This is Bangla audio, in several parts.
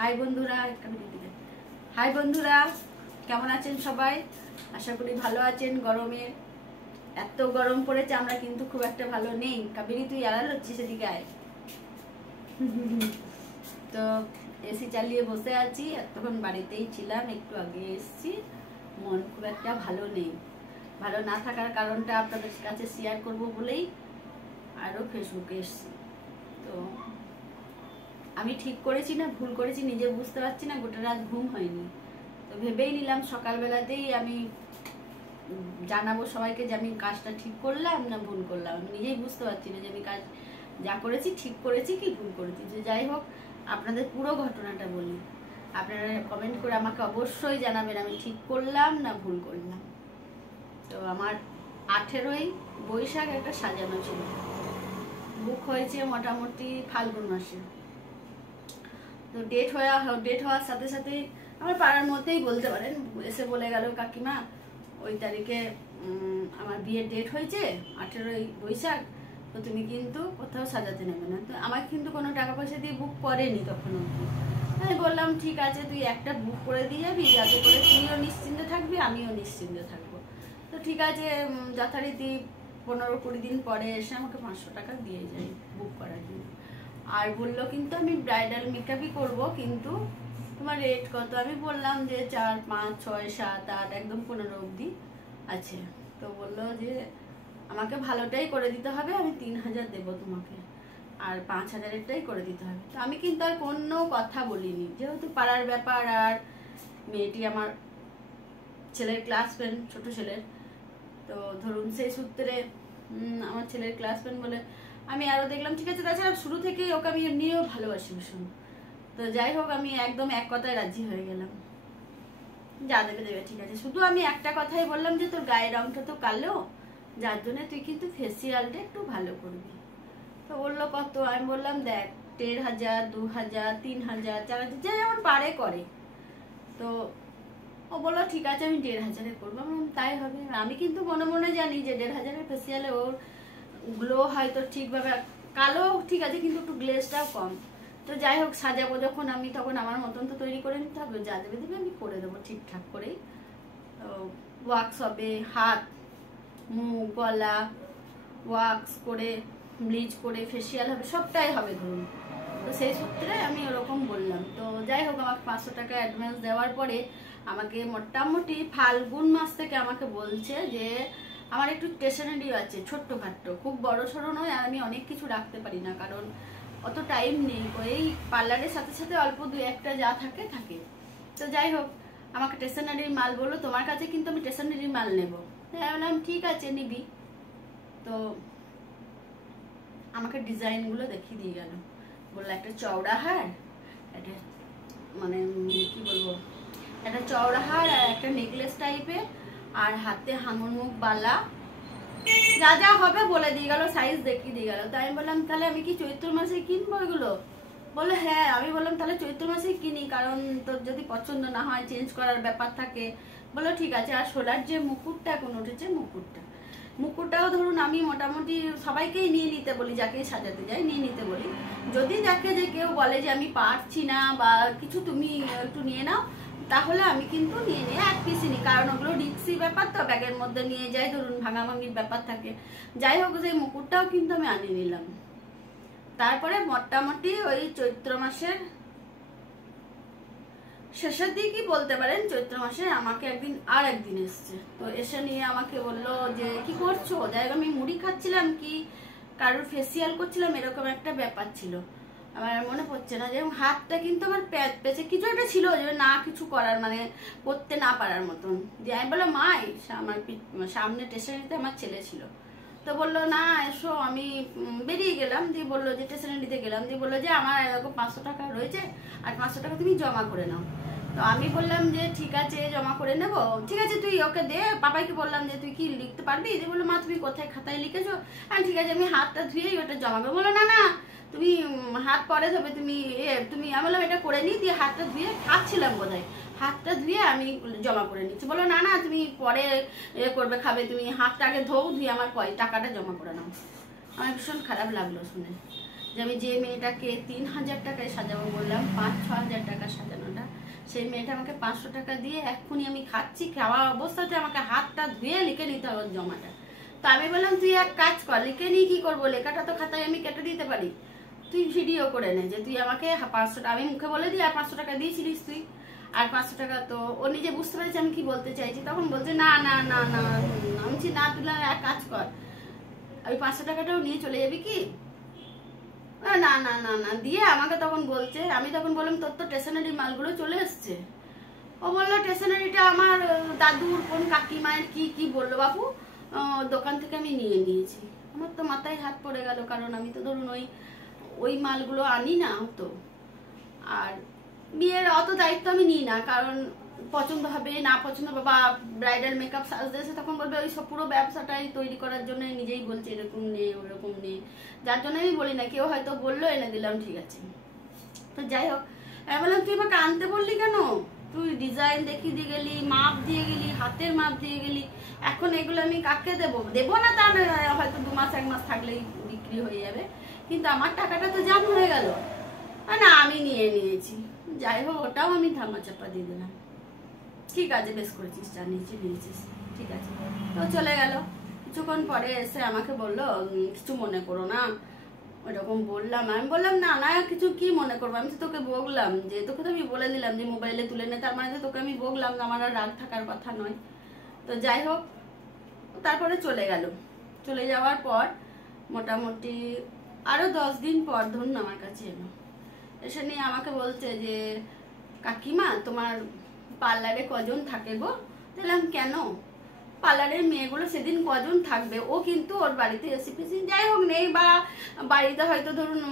হাই বন্ধুরা, হাই বন্ধুরা, কেমন আছেন সবাই? আশা করি ভালো আছেন। গরমে এত গরম পড়েছে, আমরা কিন্তু খুব একটা ভালো নেই। কাবেরী তুই আড়াল হচ্ছিস, সেদিকে আয়। তো এসি চালিয়ে বসে আছি, এতক্ষণ বাড়িতেই ছিলাম, একটু আগে এসছি। মন খুব একটা ভালো নেই। ভালো না থাকার কারণটা আপনাদের কাছে শেয়ার করব বলেই আরও ফেসবুকে এসছি। তো আমি ঠিক করেছি না ভুল করেছি নিজে বুঝতে পারছি না। গোটা রাত ঘুম হয়নি, তো ভেবেই নিলাম সকালবেলাতেই আমি জানাবো সবাইকে যে আমি কাজটা ঠিক করলাম না ভুল করলাম। আমি নিজেই বুঝতে পারছি না যে আমি কাজ যা করেছি ঠিক করেছি কি ভুল করেছি। যে যাই হোক, আপনাদের পুরো ঘটনাটা বলি। আপনারা কমেন্ট করে আমাকে অবশ্যই জানাবেন আমি ঠিক করলাম না ভুল করলাম। তো আমার 18ই বৈশাখ একটা সাজানো ছিল, বুক হয়েছে মোটামুটি ফাল্গুন মাসে। তো ডেট হওয়ার সাথে সাথে আমার পাড়ার মধ্যেই বলতে পারেন, এসে বলে গেল কাকিমা ওই তারিখে আমার বিয়ের ডেট হয়েছে 18ই বৈশাখ, তো তুমি কিন্তু কোথাও সাজাতে নেবে না। তো আমার কিন্তু কোনো টাকা পয়সা দিয়ে বুক করেনি তখন অবধি। আমি বললাম ঠিক আছে, তুই একটা বুক করে দিয়ে যাবি, যাতে করে তুইও নিশ্চিন্তে থাকবি আমিও নিশ্চিন্তে থাকবো। তো ঠিক আছে, যথারীতি 15-20 দিন পরে এসে আমাকে 500 টাকা দিয়ে যায় বুক করার জন্য। আর বললো কিন্তু আমি ব্রাইডাল মেকআপই করবো, কিন্তু তোমার রেট কত? আমি বললাম যে 4, 5, 6, 7, 8 একদম 15 অবধি আছে। তো বললো যে আমাকে ভালোটাই করে দিতে হবে, আমি 3000 দেবো তোমাকে, আর 5000-এরটাই করে দিতে হবে। তো আমি কিন্তু আর কোনো কথা বলিনি, যেহেতু পাড়ার ব্যাপার, আর মেয়েটি আমার ছেলের ক্লাস ফ্রেন্ড, ছোট ছেলের। তো ধরুন সেই সূত্রে আমার ছেলের ক্লাস ফ্রেন্ড বলে আমি আরো দেখলাম ঠিক আছে। তাছাড়া শুরু থেকে ওকে আমি এমনিও ভালোবাসি ভীষণ। তো যাই হোক, আমি একদম এক কথায় রাজি হয়ে গেলাম, যা দেবে দেবে ঠিক আছে। শুধু আমি একটা কথাই বললাম যে তোর গায়ের রংটা তো কালো, যার জন্য তুই কিন্তু ফেসিয়ালটা একটু ভালো করবি। তো বললো কত? আমি বললাম দেখ 1500, 2000, 3000, 4000 যে যেমন পারে করে। তো ও বললো ঠিক আছে আমি 1500-এ করবো। তাই হবে। আমি কিন্তু মনে মনে জানি যে 1500-এর ফেসিয়ালে ওর গ্লো হয়তো ঠিকভাবে, কালো ঠিক আছে কিন্তু একটু গ্লেজটাও কম। তো যাই হোক, সাজাবো যখন আমি, তখন আমার মতন তো তৈরি করে নিতে হবে। যা দেবে দেবে আমি করে দেবো ঠিকঠাক করেই। ওয়াক্স হবে, হাত, মুখ, গলা ওয়াক্স করে, ব্লিচ করে, ফেসিয়াল হবে, সবটাই হবে ধরুন। তো সেই সূত্রে আমি ওরকম বললাম। তো যাই হোক, আমাকে 500 টাকা অ্যাডভান্স দেওয়ার পরে আমাকে মোটামুটি ফাল্গুন মাস থেকে আমাকে বলছে যে আমার একটু স্টেশনারি আছে ছোট্টখাট্টো, খুব বড় সড়ো নয়, আর আমি অনেক কিছু রাখতে পারি না কারণ অত টাইম নেই। এই পার্লারের সাথে সাথে অল্প 2-1টা যা থাকে থাকে। তো যাই হোক, আমাকে স্টেশনারির মাল বললো তোমার কাছে কিন্তু আমি স্টেশনারির মাল নেবো। বললাম ঠিক আছে নিবি। তো আমাকে ডিজাইনগুলো দেখিয়ে দিয়ে গেল, বললো একটা চওড়া হার, একটা মানে কি বলবো, একটা চওড়া হার আর একটা নেকলেস টাইপের, আর হাতে হাঙর মুখ বালা, যা যা হবে বলে দিয়ে গেল, সাইজ দেখিয়ে দিয়ে গেল। তাই আমি বললাম তাহলে আমি কি চৈত্র মাসে কিনবো এগুলো? বলে হ্যাঁ। আমি বললাম তাহলে চৈত্র মাসে কিনি, কারণ তোর যদি পছন্দ না হয় চেঞ্জ করার ব্যাপার থাকে। বলো ঠিক আছে। আর সোলার যে মুকুটটা এখন উঠেছে, মুকুটটাও ধরুন আমি মোটামুটি সবাইকেই নিয়ে নিতে বলি, যাকে সাজাতে যাই নিয়ে নিতে বলি। যদি যাকে যে কেউ বলে যে আমি পারছি না বা কিছু, তুমি একটু নিয়ে নাও, তাহলে আমি কিন্তু নিয়ে নিয়ে 1 পিসই নিই, কারণ ওগুলো রিক্সি ব্যাপার, তো ব্যাগের মধ্যে নিয়ে যাই, ধরুন ভাঙাভাঙির ব্যাপার থাকে। যাই হোক, সেই মুকুটটাও কিন্তু আমি আনিয়ে নিলাম। তারপরে মোটামুটি ওই চৈত্র মাসের শেষের দিকই বলতে পারেন, চৈত্র মাসে আমাকে একদিন এসছে। তো এসে নিয়ে আমাকে বললো যে কি করছো? যাই হোক, আমি মুড়ি খাচ্ছিলাম কি কারোর ফেসিয়াল করছিলাম, এরকম একটা ব্যাপার ছিল। আমার মনে পড়ছে না। যেরকম হাতটা কিন্তু আমার পেঁচে কিছু একটা ছিল, যে না কিছু করার মানে করতে না পারার মতন। দিয়ে আমি বললাম মা, আমার সামনে স্টেশনারিতে আমার ছেলে ছিল। তো বললো না এসো। আমি বেরিয়ে গেলাম, দিয়ে বললো যে স্টেশনারিতে গেলাম, দিয়ে বললো যে আমার এরকম 500 টাকা রয়েছে, আর 500 টাকা তুমি জমা করে নাও। তো আমি বললাম যে ঠিক আছে জমা করে নেব। ঠিক আছে তুই ওকে দে। পাপাইকে বললাম যে তুই কি লিখতে পারবি? দিয়ে বললো মা তুমি কোথায় খাতায় লিখেছো? আমি ঠিক আছে আমি হাতটা ধুয়েই ওটা জমা করবো। বললো না না তুমি হাত পরে ধোবে, তুমি আমি বললাম এটা করে নিই। দিয়ে হাতটা ধুয়ে, খাচ্ছিলাম বোধহয়, হাতটা ধুয়ে আমি জমা করে নিচ্ছি। বলো না না তুমি পরে করবে, খাবে, তুমি হাতটা আগে ধুয়ে আমার টাকাটা জমা করে নাও। আমার ভীষণ খারাপ লাগলো শুনে যে আমি যে মেয়েটাকে 3000 টাকায় সাজাবো বললাম 5-6 হাজার টাকা সেই মেয়েটা আমাকে 500 টাকা দিয়ে এক্ষুনি আমি খাচ্ছি, খাওয়া অবস্থাতে আমাকে হাতটা ধুয়ে লিখে নিতে হবে জমাটা। তো আমি বললাম তুই এক কাজ কর, লিখে নিয়ে কি করবো, লেখাটা তো খাতায় আমি কেটে দিতে পারি, তুই ভিডিও করে নে যে তুই আমাকে 500 টাকা, আমি মুখে বলে দিই আর 500 টাকা দিয়েছিলিস তুই, আর 500 টাকা। তো ও নিজে বুঝতে পেরেছে আমি কি বলতে চাইছি, তখন বলছে না না না না, আমি না তুই এক কাজ কর, ওই 500 টাকাটাও নিয়ে চলে যাবি কি, না না না না দিয়ে আমাকে তখন বলছে, আমি তখন বললাম তোর তো স্টেশনারি মালগুলো চলে এসছে। ও বললো স্টেশনারিটা আমার দাদুর কোন কাকিমায়ের কি কি বললো বাবু, দোকান থেকে আমি নিয়ে নিয়েছি। আমার তো মাথায় হাত পড়ে গেল, কারণ আমি তো ধরুন ওই মালগুলো আনি না তো, আর বিয়ের অত দায়িত্ব আমি নিই না, কারণ পছন্দ হবে না পছন্দ হবে, বা ব্রাইডাল মেকআপ সাজতে এসে তখন বলবে ওই সব পুরো ব্যবসাটাই তৈরি করার জন্য নিজেই বলছে এরকম নেই ওরকম নেই, যার জন্য আমি বলি না, কেউ হয়তো বললো এনে দিলাম ঠিক আছে। তো যাই হোক, আমি বললাম তুই আমাকে আনতে বললি কেন, তুই ডিজাইন দেখিয়ে দিয়ে গেলি, মাপ দিয়ে গেলি, হাতের মাপ দিয়ে গেলি, এখন এগুলো আমি কাকে দেবো, দেবো না তা হয়তো 2 মাস 1 মাস থাকলেই বিক্রি হয়ে যাবে, কিন্তু আমার টাকাটা তো জাম হয়ে গেল, না আমি নিয়ে নিয়েছি। যাই হোক ওটাও আমি ধামা চাপা দিয়ে দিলাম, ঠিক আছে বেশ করেছিস, জানিয়েছি নিয়েছিস ঠিক আছে। তো চলে গেল, কিছুক্ষণ পরে এসে আমাকে বললো কিছু মনে করো না, ওরকম বললাম। আমি বললাম না না কিছু কি মনে করবো, আমি তো তোকে বললাম যে, তোকে তো আমি বলে দিলাম যে মোবাইলে তুলে নে, তার মানে তোকে আমি বললাম আমার আর রাগ থাকার কথা নয়। তো যাই হোক তারপরে চলে গেল, চলে যাওয়ার পর মোটামুটি আরো 10 দিন পর ধরুন আমার কাছে এলো, এসে নিয়ে আমাকে বলছে যে কাকিমা তোমার পার্লারে কজন থাকে গো। বললাম কেন, পার্লারের মেয়েগুলো সেদিন কজন থাকবে, ও কিন্তু ওর বাড়িতে এসে ফেসি যাই হোক নেই, বা বাড়িতে হয়তো ধরুন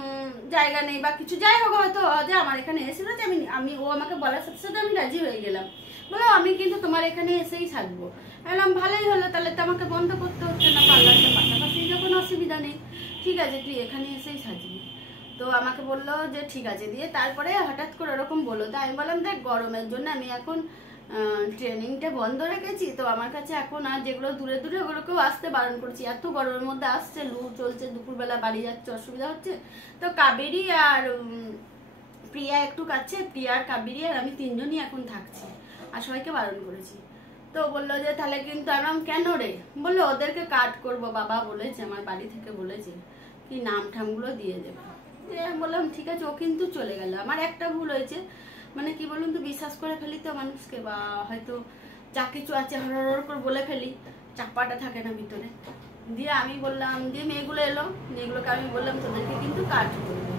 জায়গা নেই বা কিছু, যাই হোক হয়তো যে আমার এখানে এসেছিল যে আমি ও আমাকে বলার সাথে সাথে আমি রাজি হয়ে গেলাম, বলো আমি কিন্তু তোমার এখানে এসেই থাকবো। বললাম ভালোই হলো, তাহলে তো আমাকে বন্ধ করতে হচ্ছে না, পার্লারটা পাশাপাশি যখন অসুবিধা নেই, ঠিক আছে তুই এখানে এসেই সাজবি। তো আমাকে বললো যে ঠিক আছে, দিয়ে তারপরে হঠাৎ করে ওরকম বললো। তো আমি বললাম দেখ গরমের জন্য আমি এখন ট্রেনিংটা বন্ধ রেখেছি, তো আমার কাছে এখন আর যেগুলো দূরে দূরে ওগুলোকেও আসতে বারণ করছি, এত গরমের মধ্যে আসছে, লু চলছে, দুপুরবেলা বাড়ি যাচ্ছে অসুবিধা হচ্ছে। তো কাবেরী আর প্রিয়া একটু কাছে, প্রিয়া আর কাবেরী আর আমি 3 জনই এখন থাকছি, আর সবাইকে বারণ করেছি। তো বললো যে তাহলে কিন্তু আমি কেন রে, বললো ওদেরকে কাট করবো, বাবা বলেছে আমার বাড়ি থেকে বলেছে কি নাম ঠামগুলো দিয়ে দেবে। বললাম ঠিক আছে, ও কিন্তু চলে গেল। আমার একটা ভুল হয়েছে, মানে কি বলুন তো, বিশ্বাস করে ফেলি তো মানুষকে, বা হয়তো যা কিছু আছে হরহর করে বলে ফেলি, চাপাটা থাকে না ভিতরে। দিয়ে আমি বললাম, দিয়ে মেয়েগুলো এলো, মেয়েগুলোকে আমি বললাম তোদেরকে কিন্তু কাট করবে,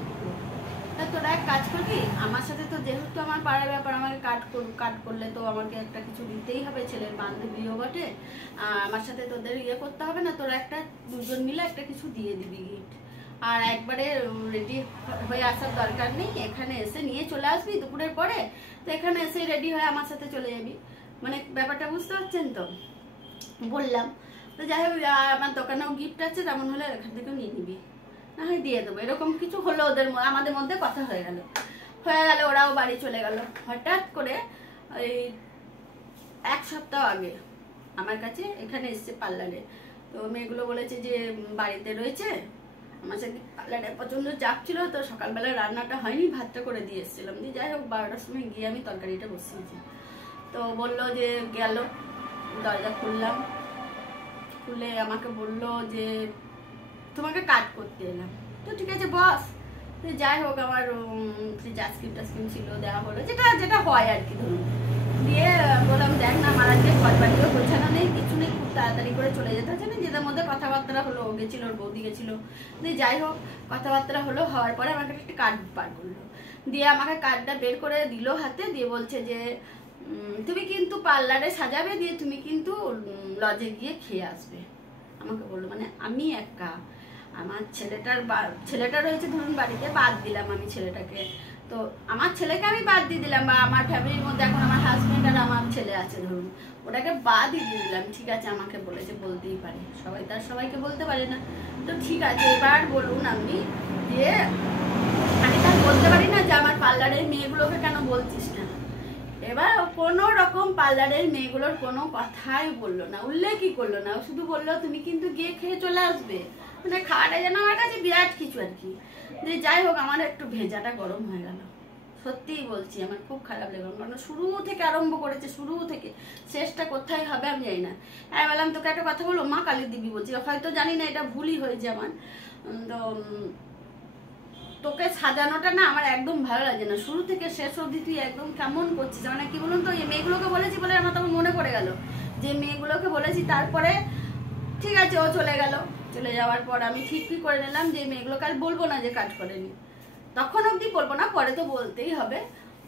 তোরা এক কাজ করবি আমার সাথে, তো যেহেতু আমার পাড়ার ব্যাপার আমাকে কাট করলে তো আমাকে একটা কিছু দিতেই হবে, ছেলের বান্ধবীও বটে, আমার সাথে তোদের করতে হবে না, তোরা একটা 2 জন মিলে একটা কিছু দিয়ে দিবি গিফট, আর একবারে রেডি হয়ে আসার দরকার নেই, এখানে এসে নিয়ে চলে আসবি দুপুরের পরে, তো এখানে এসে রেডি হয়ে আমার সাথে চলে যাবি, মানে ব্যাপারটা বুঝতে পারছেন তো। বললাম তো যাই হোক আমার দোকানেও গিফট আছে, তেমন হলে এখান থেকেও নিয়ে নিবি, না হয় দিয়ে দেবো, এরকম কিছু হলো আমাদের মধ্যে কথা হয়ে গেল, ওরাও বাড়ি চলে গেল। হঠাৎ করে ওই 1 সপ্তাহ আগে আমার কাছে এখানে এসছে পার্লারে, তো মেয়েগুলো বলেছে যে বাড়িতে রয়েছে, আমার সাথে পার্লারে প্রচন্ড চাপ ছিল, তো সকালবেলা রান্নাটা হয়নি, ভাতটা করে দিয়ে এসেছিলাম, দিয়ে যাই হোক 12টার সময় গিয়ে আমি তরকারিটা বসিয়েছি। তো বললো যে গেল, দরজা খুললাম, খুলে আমাকে বললো যে তোমাকে কাট করতে এলাম। তো ঠিক আছে বস, যাই হোক আমার আইসক্রিম টাইসক্রিম ছিল, দেওয়া হলো, যেটা হয় আর কি ধরুন। দিয়ে বললাম দেখ না আমার আজকে ঘর বাড়িও গোছানো নেই, কিছু নেই, খুব তাড়াতাড়ি করে চলে যেতে হচ্ছে না, যেটার মধ্যে কথাবার্তা হলো, ও গেছিল ওর বৌদি গেছিলো, দিয়ে যাই হোক কথাবার্তা হলো, হওয়ার পরে আমাকে একটা কার্ড বার করলো, দিয়ে আমাকে কার্ডটা বের করে দিল হাতে, দিয়ে বলছে যে তুমি কিন্তু পার্লারে সাজাবে, দিয়ে তুমি কিন্তু লজে গিয়ে খেয়ে আসবে। আমাকে বললো, মানে আমি একা, আমার ছেলেটা রয়েছে ধরুন বাড়িতে, বাদ দিলাম আমি ছেলেটাকে, তো আমার ছেলেকে আমি বাদ দিয়ে দিলাম, বা আমার ফ্যামিলির মধ্যে এখন আমার হাজবেন্ড আর আমার ছেলে আছে ধরুন, ওটাকে বাদই দিয়ে দিলাম, ঠিক আছে আমাকে বলেছে বলতেই পারে, সবাই তার সবাইকে বলতে পারে না, তো ঠিক আছে এবার বলুন আপনি যে আমি তার বলতে পারি না যে আমার পার্লারের মেয়েগুলোকে কেন বলছিস না। এবার কোনো রকম পার্লারের মেয়েগুলোর কোনো কথাই বললো না, উল্লেখই করলো না, শুধু বললো তুমি কিন্তু গিয়ে খেয়ে চলে আসবে, মানে খাওয়াটা যেন আমার কাছে বিরাট কিছু আর কি। যে যাই হোক আমার একটু ভেজাটা গরম হয়ে গেল, সত্যিই বলছি আমার খুব খারাপ লেগে, কারণ শুরু থেকে আরম্ভ করেছে, শুরু থেকে শেষটা কোথায় হবে আমি জানি না। আমি বললাম তোকে একটা কথা বলবো, মা কালী দিবি বলছি, হয়তো জানি না এটা ভুলই হয়েছে আমার, তো তোকে সাজানোটা না আমার একদম ভালো লাগে না, শুরু থেকে শেষ অবধি তুই একদম কেমন করছিস। মানে কি বলুন তো, এই মেয়েগুলোকে বলেছি বলে আমার তখন মনে পড়ে গেল যে মেয়েগুলোকে বলেছি, তারপরে ঠিক আছে ও চলে গেল, চলে যাওয়ার পর আমি ঠিক করে নিলাম যে মেয়েগুলোকে আর বলবো না যে কাজ করেনি, তখন অবধি বলবো না, পরে তো বলতেই হবে।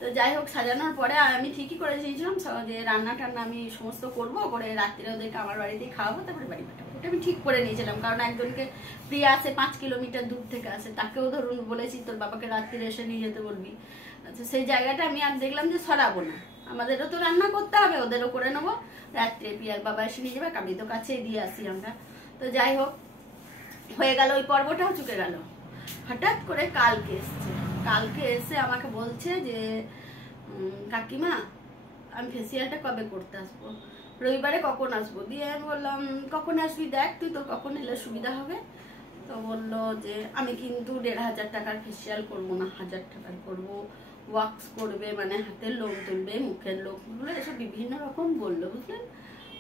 তো যাই হোক, সাজানোর পরে আমি ঠিকই করে দিয়েছিলাম যে রান্না টান্না আমি সমস্ত করবো, করে রাত্রে ওদেরকে আমার বাড়িতেই খাওয়াবো, তারপরে বাড়ি পাঠাবো, এটা আমি ঠিক করে নিয়েছিলাম। কারণ একজনকে প্রিয়া আসে 5 কিলোমিটার দূর থেকে আসে, তাকেও ধরুন বলেছি তোর বাবাকে রাত্রে এসে নিয়ে যেতে বলবি। আচ্ছা, সেই জায়গাটা আমি আর দেখলাম যে সরাবো না, আমাদেরও তো রান্না করতে হবে, ওদেরও করে নেবো, রাত্রে প্রিয়ার বাবা এসে নিয়ে যাবে, আমি তো কাছেই দিয়ে আসি আমরা। তো যাই হোক, হয়ে গেল, ওই পর্বটাও চুকে গেল। হঠাৎ করে কালকে এসে আমাকে বলছে যে কাকিমা আমি ফেসিয়ালটা কবে করতে আসবো, রবিবারে কখন আসবো। দিয়ে আমি বললাম কখন আসবি দেখ তুই, তোর কখন এলে সুবিধা হবে। তো বললো যে আমি কিন্তু 1500 টাকার ফেসিয়াল করবো না, 1000 টাকার করবো, ওয়াক্স করবে, মানে হাতের লোম তুলবে, মুখের লোম তুলবে, এসব বিভিন্ন রকম বললো, বুঝলেন।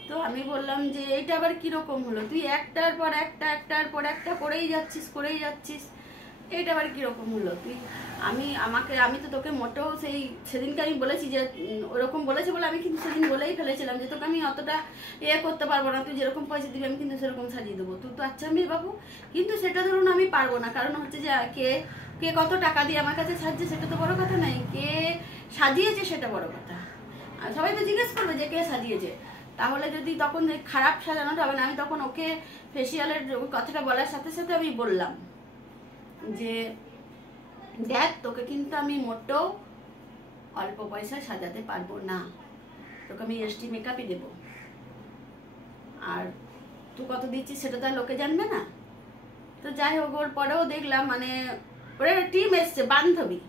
তো আমি বললাম যে এইটা আবার কিরকম হলো, তুই একটার পর একটা করেই যাচ্ছিস, এইটা আবার কিরকম হলো তুই, আমি তো তোকে মোটেও সেদিনকে আমি বলেছি যে ওরকম বলেছে বলে আমি কিন্তু সেদিন বলেই ফেলেছিলাম যে তোকে আমি অতটা করতে পারবো না, তুই যেরকম পয়সা দিবি আমি কিন্তু সেরকম সাজিয়ে দেবো, তুই তো আচ্ছা মেয়ে বাবু। কিন্তু সেটা ধরুন আমি পারবো না, কারণ হচ্ছে যে কে কত টাকা দিয়ে আমার কাছে সাজছে সেটা তো বড় কথা নাই, কে সাজিয়েছে সেটা বড় কথা। আর সবাই তো জিজ্ঞেস করবে যে কে সাজিয়েছে, তাহলে যদি তখন খারাপ সাজানোটা হবে না। আমি তখন ওকে ফেসিয়ালের কথাটা বলার সাথে সাথে আমি বললাম যে দেখ তোকে কিন্তু আমি মোটেও অল্প পয়সায় সাজাতে পারবো না, তোকে আমি এসটি মেকআপই দেবো, আর তুই কত দিচ্ছিস সেটা তো আর লোকে জানবে না। তো যাই হোক, ওর পরেও দেখলাম মানে ওরা টিম এসছে, বান্ধবী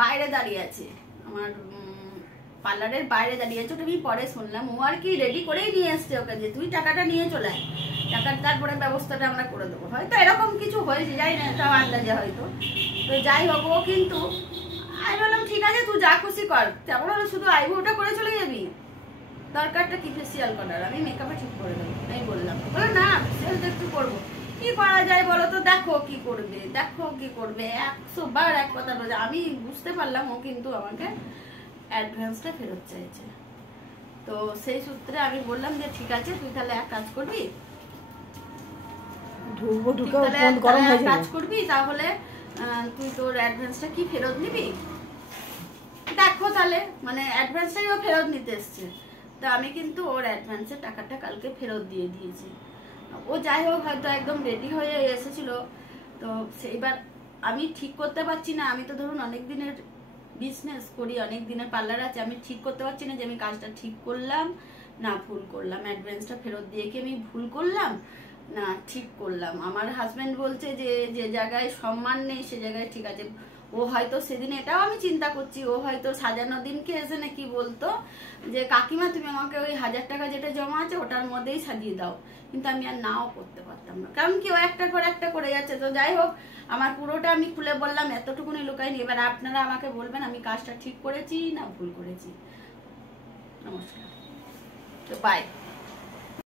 বাইরে দাঁড়িয়ে আছে, আমার পার্লারের বাইরে দাঁড়িয়ে আছে, ওটা আমি পরে শুনলাম। ও আর কি রেডি করেই নিয়ে এসছে ওকে, যে তুই টাকাটা নিয়ে চলে আয়, টাকার তারপরে ব্যবস্থাটা আমরা করে দেবো, হয়তো এরকম কিছু হয়েছে যাই না, তাও আন্দাজে হয়তো। তো যাই হোক, ও কিন্তু আমি বললাম ঠিক আছে তুই যা খুশি কর, তেমন হলে শুধু আইব্রোটা করে চলে যাবি, দরকারটা কি ফেসিয়াল করার, আমি মেকআপে ঠিক করে দেবো, আমি বললাম। বলো না ফেসিয়াল তো একটু করবো, কি করা যায় বলো তো, দেখো কি করবে 100 বার এক কথা বলে। আমি বুঝতে পারলাম ও কিন্তু আমাকে অ্যাডভান্সটা ফেরত চাইছে। তো সেই সূত্রে আমি বললাম যে ঠিক আছে তুই তাহলে এক কাজ করবি, কাজ করবি তাহলে তুই তোর অ্যাডভান্সটা কি ফেরত নিবি, দেখো তাহলে মানে অ্যাডভান্সটাই ও ফেরত নিতে এসছে। তো আমি কিন্তু ওর অ্যাডভান্সের টাকাটা কালকে ফেরত দিয়ে দিয়েছি। ও যাই হোক হয়তো একদম রেডি হয়ে এসেছিল, তো সেইবার আমি ঠিক করতে পারছি না, আমি তো ধরুন অনেক দিনের বিজনেস করি, অনেক দিনের পার্লার আছে, আমি ঠিক করতে পারছি না যে আমি কাজটা ঠিক করলাম না ভুল করলাম, অ্যাডভান্সটা ফেরত দিয়ে কি আমি ভুল করলাম না ঠিক করলাম। আমার হাজব্যান্ড বলছে যে যে জায়গায় সম্মান নেই সে জায়গায় ঠিক আছে। ও হয়তো সেদিন এটাও আমি চিন্তা করছি, ও হয়তো সাজানোর দিনকে এসে নাকি বলতো যে কাকিমা তুমি আমাকে ওই 1000 টাকা যেটা জমা আছে ওটার মধ্যেই সাজিয়ে দাও, কিন্তু আমি আর নাও করতে পারতাম না, কারণ কি ও একটার পর একটা করে যাচ্ছে। তো যাই হোক, আমার পুরোটা আমি খুলে বললাম, এতটুকুনি লুকাইনি। এবার আপনারা আমাকে বলবেন আমি কাজটা ঠিক করেছি না ভুল করেছি। নমস্কার, তো বাই।